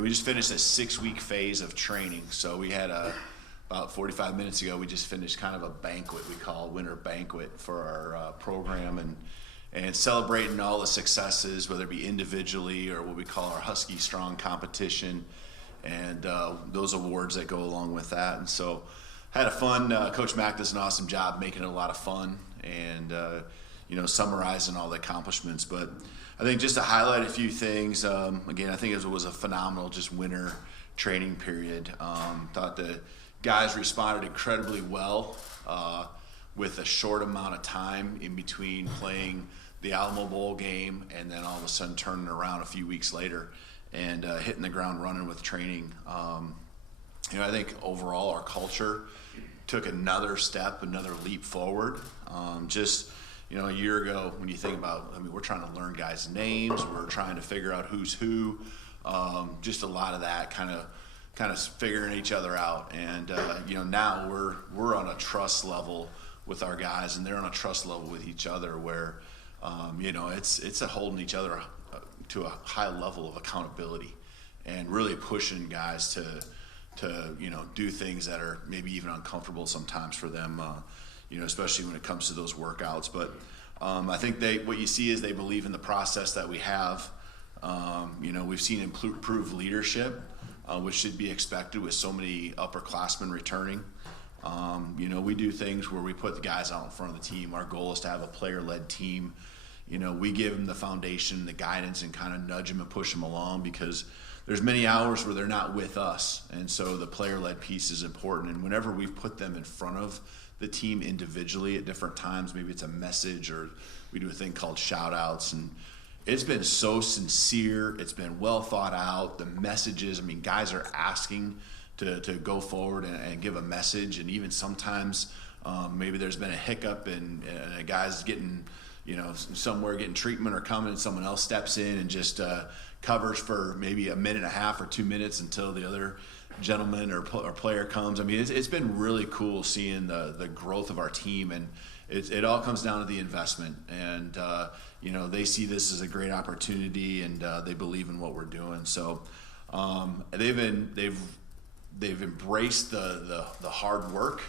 we just finished a 6-week phase of training. So we had about 45 minutes ago, we just finished kind of a banquet we call winter banquet for our program, and celebrating all the successes, whether it be individually or what we call our Husky Strong competition, and those awards that go along with that. And so had a fun, Coach Mack does an awesome job making it a lot of fun and, summarizing all the accomplishments. But I think just to highlight a few things, again, I think it was a phenomenal just winter training period. Thought the guys responded incredibly well with a short amount of time in between playing the Alamo Bowl game and then all of a sudden turning around a few weeks later and hitting the ground running with training. I think overall our culture took another step, another leap forward. A year ago, when you think about, we're trying to learn guys' names, we're trying to figure out who's who, just a lot of that kind of figuring each other out. And now we're on a trust level with our guys, and they're on a trust level with each other where it's a holding each other to a high level of accountability and really pushing guys to do things that are maybe even uncomfortable sometimes for them, especially when it comes to those workouts. But I think what you see is they believe in the process that we have. We've seen improved leadership, which should be expected with so many upperclassmen returning. We do things where we put the guys out in front of the team. Our goal is to have a player-led team. We give them the foundation, the guidance, and kind of nudge them and push them along because there's many hours where they're not with us. And so the player-led piece is important. And whenever we've put them in front of the team individually at different times, maybe it's a message or we do a thing called shout-outs. And it's been so sincere. It's been well thought out. The messages, guys are asking to go forward and give a message. And even sometimes maybe there's been a hiccup and a guy's getting, somewhere getting treatment or coming and someone else steps in and just covers for maybe a minute and a half or 2 minutes until the other gentleman or player comes. It's been really cool seeing the growth of our team, and it all comes down to the investment. And they see this as a great opportunity, and they believe in what we're doing. So they've embraced the hard work,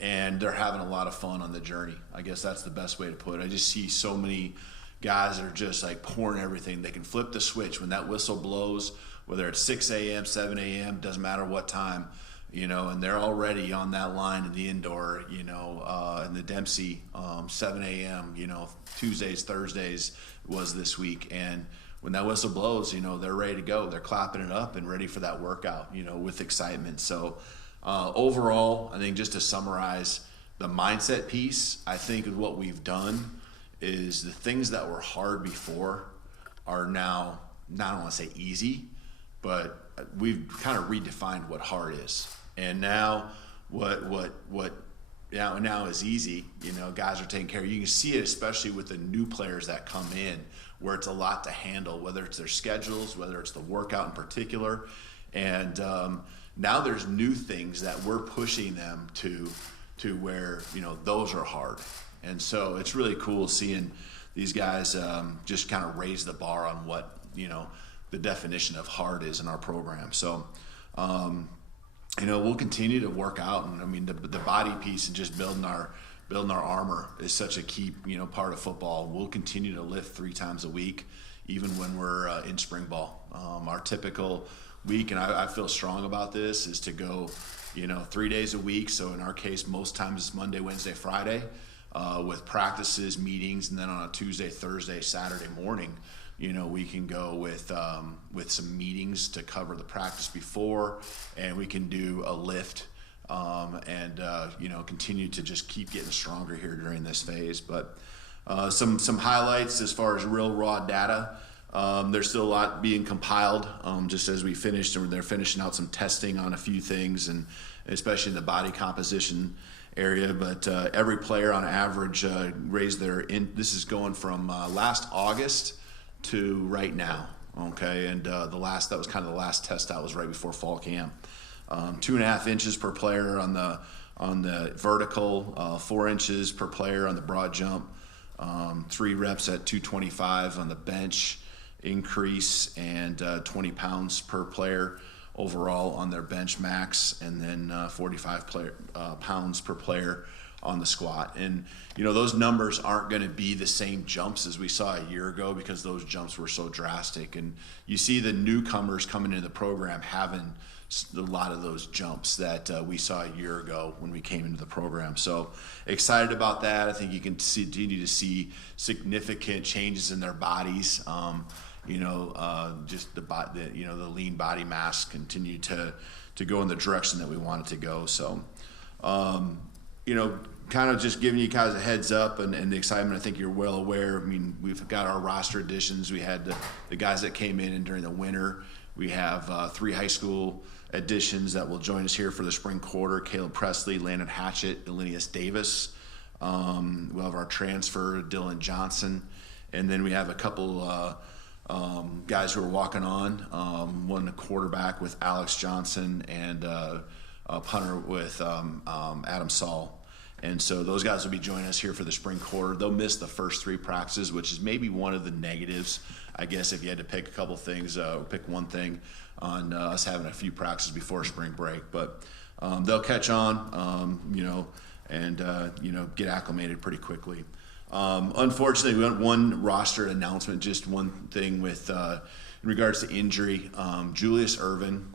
and they're having a lot of fun on the journey. I guess that's the best way to put it. I just see so many guys that are just like pouring everything. They can flip the switch when that whistle blows, whether it's 6 a.m., 7 a.m., doesn't matter what time, and they're already on that line in the indoor, in the Dempsey, 7 a.m., Tuesdays, Thursdays was this week. And when that whistle blows, they're ready to go. They're clapping it up and ready for that workout, with excitement. So overall, I think just to summarize the mindset piece, I think of what we've done is the things that were hard before are now, not I don't want to say easy, but we've kind of redefined what hard is. And now what now is easy, guys are taking care of. You can see it especially with the new players that come in where it's a lot to handle, whether it's their schedules, whether it's the workout in particular. And now there's new things that we're pushing them to where, those are hard. And so it's really cool seeing these guys just kind of raise the bar on what, the definition of hard is in our program. So, we'll continue to work out. And the body piece and just building our armor is such a key, part of football. We'll continue to lift 3 times a week, even when we're in spring ball. Our typical week, and I feel strong about this, is to go, 3 days a week. So in our case, most times it's Monday, Wednesday, Friday, with practices, meetings, and then on a Tuesday, Thursday, Saturday morning, we can go with some meetings to cover the practice before, and we can do a lift and continue to just keep getting stronger here during this phase. But some highlights as far as real raw data. There's still a lot being compiled just as we finished, and they're finishing out some testing on a few things, and especially in the body composition area. But every player on average raised this is going from last August to right now, okay? And that was kind of the last test out, was right before fall camp. 2.5 inches per player on the vertical, 4 inches per player on the broad jump, 3 reps at 225 on the bench, increase, and 20 pounds per player overall on their bench max, and then 45 pounds per player on the squat. And those numbers aren't going to be the same jumps as we saw a year ago, because those jumps were so drastic. And you see the newcomers coming into the program having a lot of those jumps that we saw a year ago when we came into the program. So excited about that. I think you can continue to see significant changes in their bodies. Just the lean body mass continue to go in the direction that we want it to go. So, kind of just giving you guys a heads up and the excitement. I think you're well aware. I mean, we've got our roster additions. We had the guys that came in and during the winter. We have 3 high school additions that will join us here for the spring quarter: Caleb Presley, Landon Hatchett, Elenius Davis. We'll have our transfer, Dylan Johnson. And then we have a couple guys who are walking on. One a quarterback with Alex Johnson, and a punter with Adam Saul. And so those guys will be joining us here for the spring quarter. They'll miss the first 3 practices, which is maybe one of the negatives, I guess, if you had to pick a couple things or pick one thing on us having a few practices before spring break. But they'll catch on, and get acclimated pretty quickly. Unfortunately, we had one roster announcement, just one thing with in regards to injury. Julius Irvin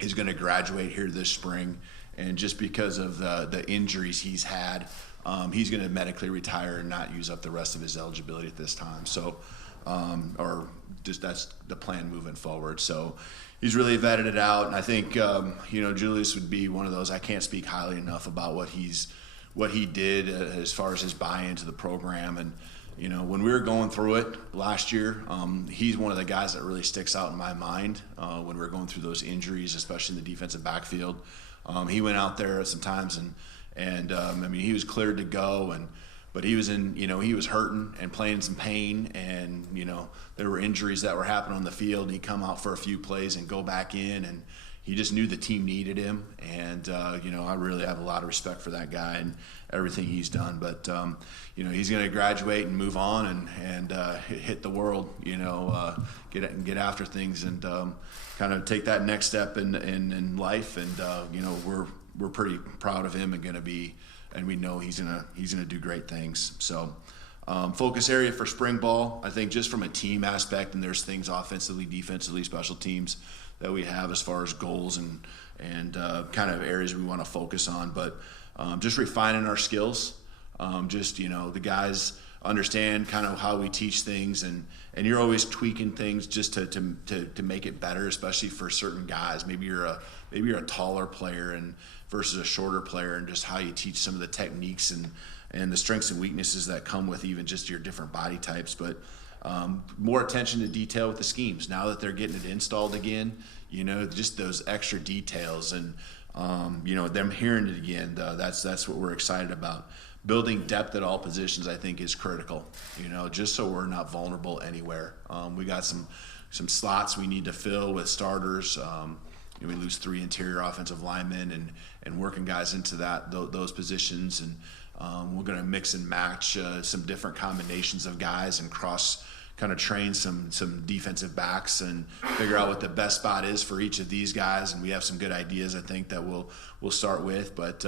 is going to graduate here this spring, and just because of the injuries he's had, he's going to medically retire and not use up the rest of his eligibility at this time. So, or just that's the plan moving forward. So he's really vetted it out, and I think Julius would be one of those. I can't speak highly enough about what he did as far as his buy-in to the program. And when we were going through it last year, he's one of the guys that really sticks out in my mind when we were going through those injuries, especially in the defensive backfield. He went out there sometimes and he was cleared to go, but he was he was hurting and playing some pain, and there were injuries that were happening on the field, and he'd come out for a few plays and go back in, and he just knew the team needed him. And I really have a lot of respect for that guy and everything he's done. But he's going to graduate and move on and hit the world, get after things, and kind of take that next step in life. And we're pretty proud of him, and we know he's gonna do great things. So focus area for spring ball, I think, just from a team aspect, and there's things offensively, defensively, special teams that we have as far as goals and kind of areas we want to focus on. But just refining our skills, the guys understand kind of how we teach things, and you're always tweaking things just to make it better, especially for certain guys. Maybe you're a taller player and versus a shorter player, and just how you teach some of the techniques and the strengths and weaknesses that come with even just your different body types. But more attention to detail with the schemes now that they're getting it installed again, just those extra details, and them hearing it again. That's what we're excited about. Building depth at all positions, I think, is critical, just so we're not vulnerable anywhere. We got some slots we need to fill with starters. We lose 3 interior offensive linemen and working guys into those positions, and we're going to mix and match some different combinations of guys and kind of train some defensive backs and figure out what the best spot is for each of these guys. And we have some good ideas, I think, that we'll start with, but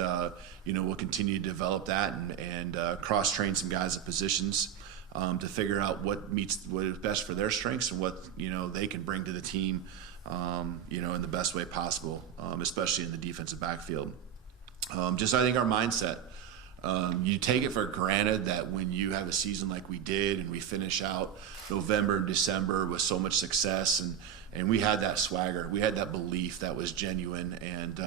we'll continue to develop that and cross train some guys at positions to figure out what is best for their strengths and what they can bring to the team in the best way possible, especially in the defensive backfield. I think our mindset. You take it for granted that when you have a season like we did and we finish out November and December with so much success, and we had that swagger, we had that belief that was genuine, and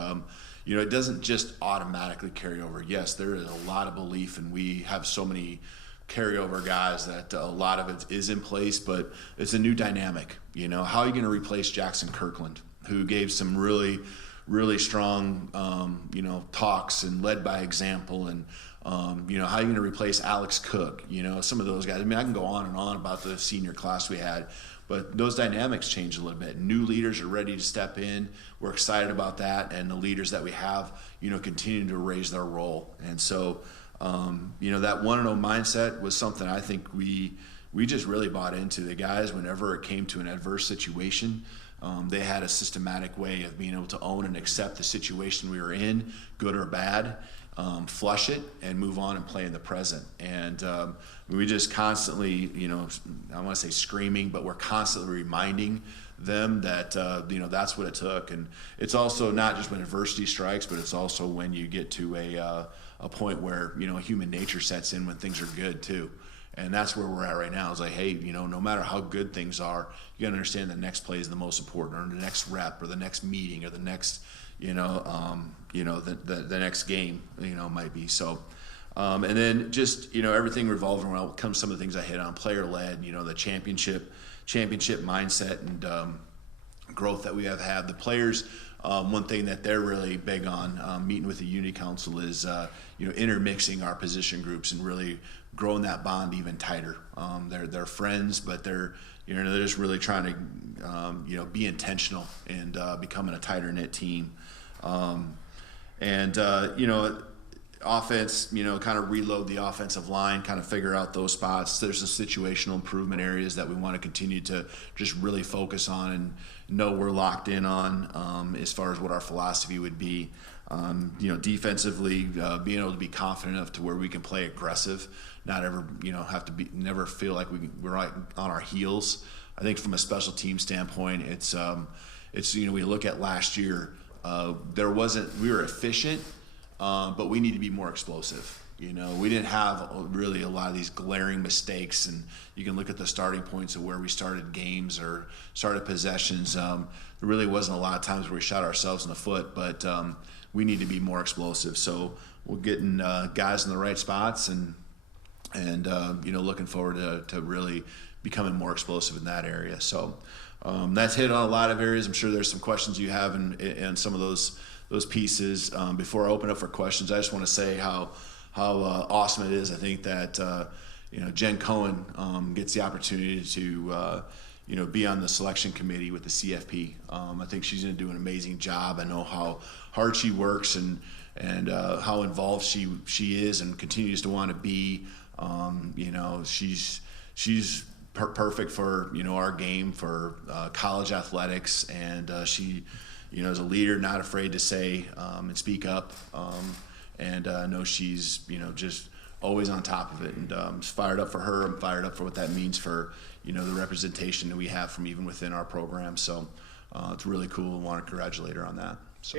it doesn't just automatically carry over. Yes, there is a lot of belief, and we have so many carryover guys that a lot of it is in place, but it's a new dynamic. How are you going to replace Jackson Kirkland, who gave some really, really strong, talks and led by example, and how are you going to replace Alex Cook? Some of those guys. I mean, I can go on and on about the senior class we had, but those dynamics change a little bit. New leaders are ready to step in. We're excited about that, and the leaders that we have, continue to raise their role. And so, that 1-0 mindset was something I think we we just really bought into the guys. Whenever it came to an adverse situation, they had a systematic way of being able to own and accept the situation we were in, good or bad, flush it, and move on and play in the present. And we just constantly, I want to say screaming, but we're constantly reminding them that that's what it took. And it's also not just when adversity strikes, but it's also when you get to a point where human nature sets in when things are good too. And that's where we're at right now. It's like, hey, no matter how good things are, you gotta understand the next play is the most important, or the next rep, or the next meeting, or the next, the next game, might be. So, and then just everything revolving around comes some of the things I hit on, player led, the championship mindset and growth that we have had. The players, one thing that they're really big on, meeting with the Unity Council, is intermixing our position groups and really growing that bond even tighter. They're friends, but they're just really trying to be intentional and becoming a tighter knit team. Offense, kind of reload the offensive line, kind of figure out those spots. There's some situational improvement areas that we want to continue to just really focus on and know we're locked in on, as far as what our philosophy would be. Defensively, being able to be confident enough to where we can play aggressive, not ever, never feel like we're right on our heels. I think from a special team standpoint, it's we look at last year, we were efficient, but we need to be more explosive. We didn't have really a lot of these glaring mistakes, and you can look at the starting points of where we started games or started possessions. There really wasn't a lot of times where we shot ourselves in the foot, but we need to be more explosive. So we're getting guys in the right spots, and looking forward to really becoming more explosive in that area. So that's hit on a lot of areas. I'm sure there's some questions you have in some of those pieces. Before I open up for questions, I just want to say how awesome it is. I think that Jen Cohen gets the opportunity to be on the selection committee with the CFP. I think she's going to do an amazing job. I know how hard she works and how involved she is and continues to want to be. She's perfect for our game, for college athletics, and she is a leader, not afraid to say and speak up. And I know she's just always on top of it, and just fired up for her. I'm fired up for what that means for the representation that we have from even within our program. So it's really cool. I want to congratulate her on that. So.